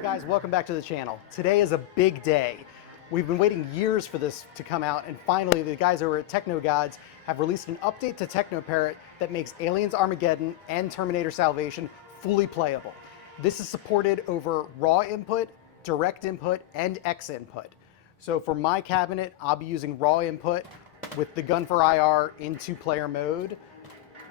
Hey guys, welcome back to the channel. Today is a big day. We've been waiting years for this to come out, and finally the guys over at TeknoGods have released an update to TeknoParrot that makes Aliens Armageddon and Terminator Salvation fully playable. This is supported over raw input, direct input, and X input. So for my cabinet, I'll be using raw input with the gun for IR in 2-player mode.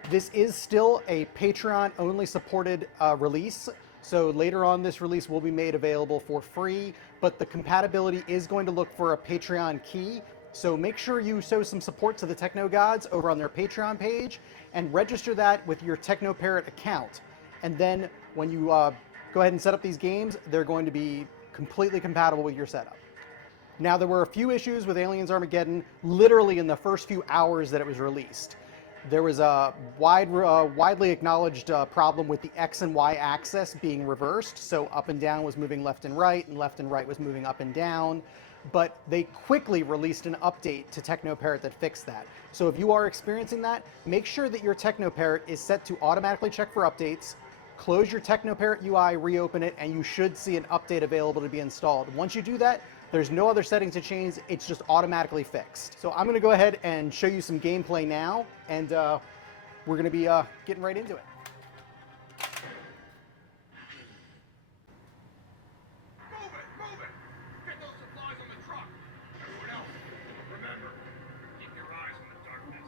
This is still a Patreon only supported release. So later on, this release will be made available for free, but the compatibility is going to look for a Patreon key. So make sure you show some support to the TeknoGods over on their Patreon page and register that with your TeknoParrot account. And then when you go ahead and set up these games, they're going to be completely compatible with your setup. Now, there were a few issues with Aliens Armageddon literally in the first few hours that it was released. There was a widely acknowledged problem with the X and Y axis being reversed, so up and down was moving left and right was moving up and down. But they quickly released an update to TeknoParrot that fixed that. So if you are experiencing that, make sure that your TeknoParrot is set to automatically check for updates. Close your TeknoParrot UI, reopen it, and you should see an update available to be installed. Once you do that, there's no other settings to change, it's just automatically fixed. So I'm gonna go ahead and show you some gameplay now, and we're gonna be getting right into it. Move it! Get those supplies on the truck! Everyone else, remember, keep your eyes on the darkness.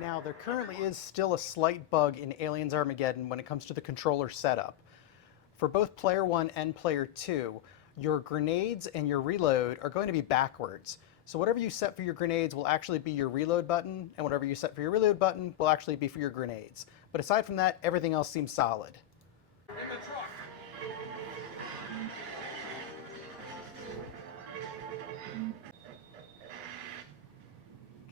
Now, there currently is still a slight bug in Aliens Armageddon when it comes to the controller setup. For both Player 1 and Player 2, your grenades and your reload are going to be backwards. So whatever you set for your grenades will actually be your reload button, and whatever you set for your reload button will actually be for your grenades. But aside from that, everything else seems solid. In the truck!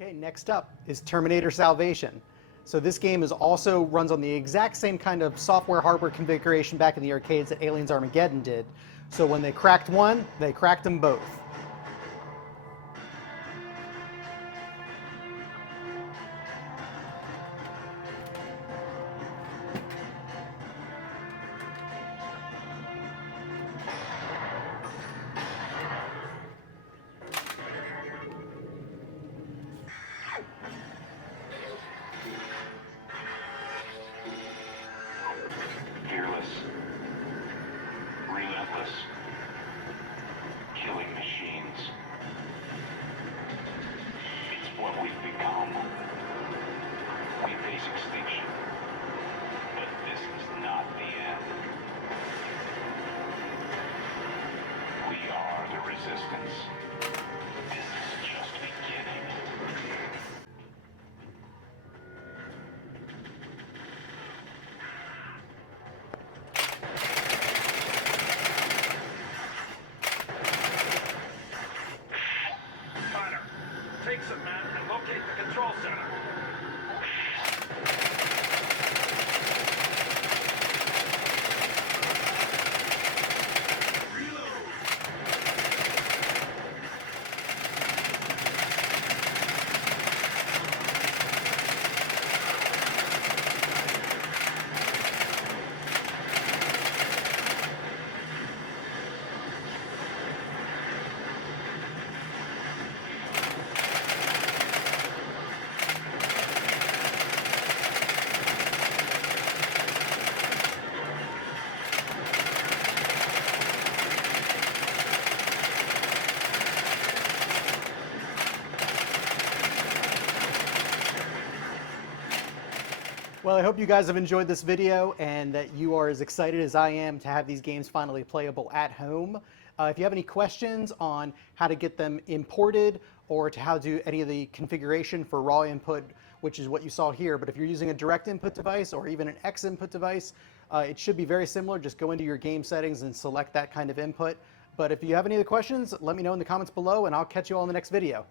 Okay, next up is Terminator Salvation. So this game also runs on the exact same kind of software hardware configuration back in the arcades that Aliens Armageddon did, So when they cracked one, they cracked them both. Fearless, relentless, killing machines. It's what we've become. We face extinction, but this is not the end. We are the resistance. This is just beginning. Connor, take some men and locate the control center. Well, I hope you guys have enjoyed this video and that you are as excited as I am to have these games finally playable at home. If you have any questions on how to get them imported or to how to do any of the configuration for raw input, which is what you saw here, but if you're using a direct input device or even an X input device, it should be very similar. Just go into your game settings and select that kind of input. But if you have any other questions, let me know in the comments below and I'll catch you all in the next video.